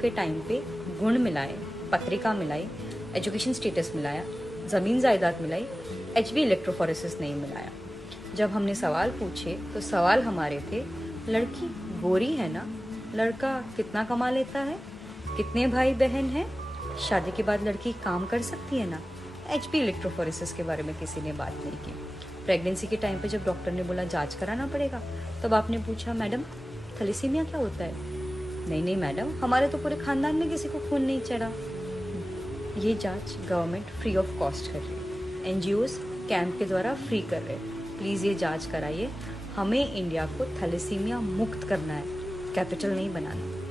के टाइम पे गुण मिलाए, पत्रिका मिलाई, एजुकेशन स्टेटस मिलाया, ज़मीन जायदाद मिलाई, एचबी इलेक्ट्रोफोरेसिस नहीं मिलाया। जब हमने सवाल पूछे तो सवाल हमारे थे, लड़की गोरी है ना, लड़का कितना कमा लेता है, कितने भाई बहन हैं, शादी के बाद लड़की काम कर सकती है ना। एचबी इलेक्ट्रोफोरेसिस के बारे में किसी ने बात नहीं की। प्रेगनेंसी के टाइम पे जब डॉक्टर ने बोला जांच कराना पड़ेगा, तब आपने पूछा मैडम थैलेसीमिया क्या होता है। नहीं मैडम, हमारे तो पूरे खानदान में किसी को खून नहीं चढ़ा। ये जांच गवर्नमेंट फ्री ऑफ कॉस्ट कर रही है, एनजीओज कैंप के द्वारा फ्री कर रहे हैं। प्लीज़ ये जांच कराइए, हमें इंडिया को थैलेसीमिया मुक्त करना है, कैपिटल नहीं बनाना।